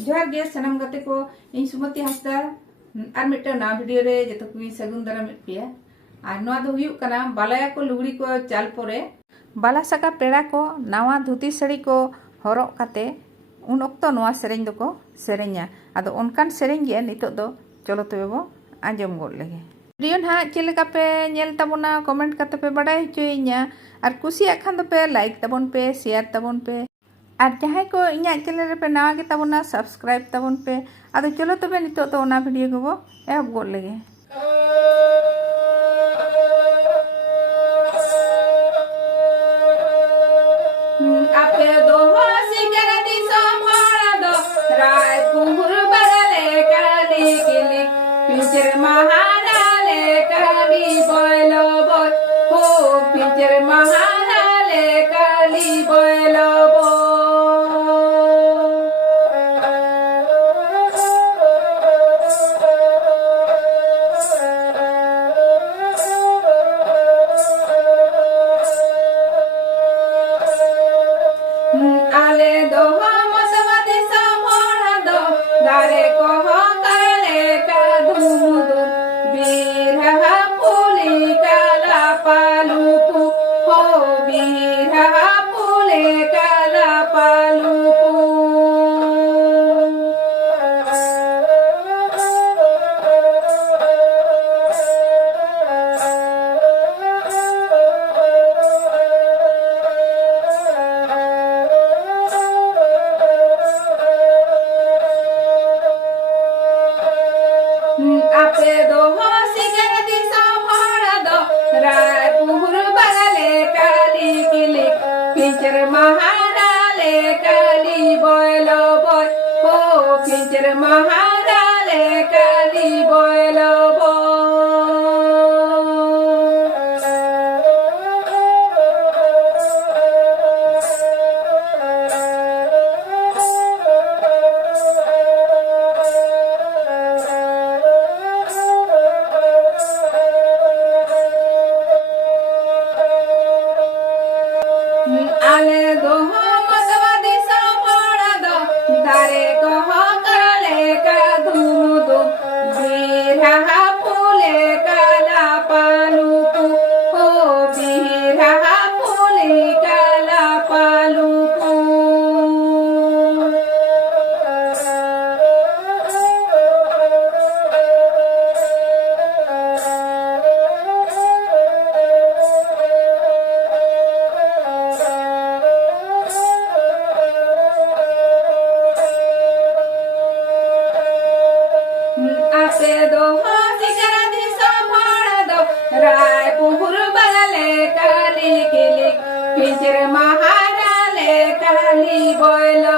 जोहार गे सनम गते को इन सुमति हंसदा और मिट्टे ना वीडियो रे जतो को सगुन दारा मिट पिया और नोआ दो हुयुक कना बालाया को लुगड़ी को चाल पोरे बाला सका पेड़ा को नावा धुती साड़ी को हरक काते उन ओक्तो नोआ सेरेñ दो को सेरेñा आदो उनकान सेरेñ गे नितो दो चलो तबे बो आंजम गोल लेगे वीडियो ना चेलेका पे नेल ताबोना कमेंट काते पे बडाय हचोइñा और कुसिया खान दो पे लाइक ताबोन पे शेयर ताबोन पे और जहाँ को इना चैनल पे नवा के ताबोना सब्सक्राइब ताबोन पे आदो चलो तबे नितो तो ओना वीडियो को बो एहब गोल लेगे आपे दो सिंगर दी सोमवार दो रायपुर बगले काली किली पिंजर महाराले काली बोलो बोल हो पिंजर महाराले काली बोलो आले दो मतवादी समोरा दो दारे को काले का धूम वीर पुली काला पालूपू हो वीर पुले काला पालूपू आपे दो सिंगर दी सोमवार दो रायपुर बगले काली किली पिंजर महाराले काली बोलो बोल हो पिंजर महाराले काली बोलो आले दो मतवादी समोरा दो दारे को काले का धूम वीर पुले काला पालूपू हो वीर पुले काला पालूपू आपे दो सिंगर दी सोमवार दो रायपुर बगले काली किली पिंजर महाराले काली बोलो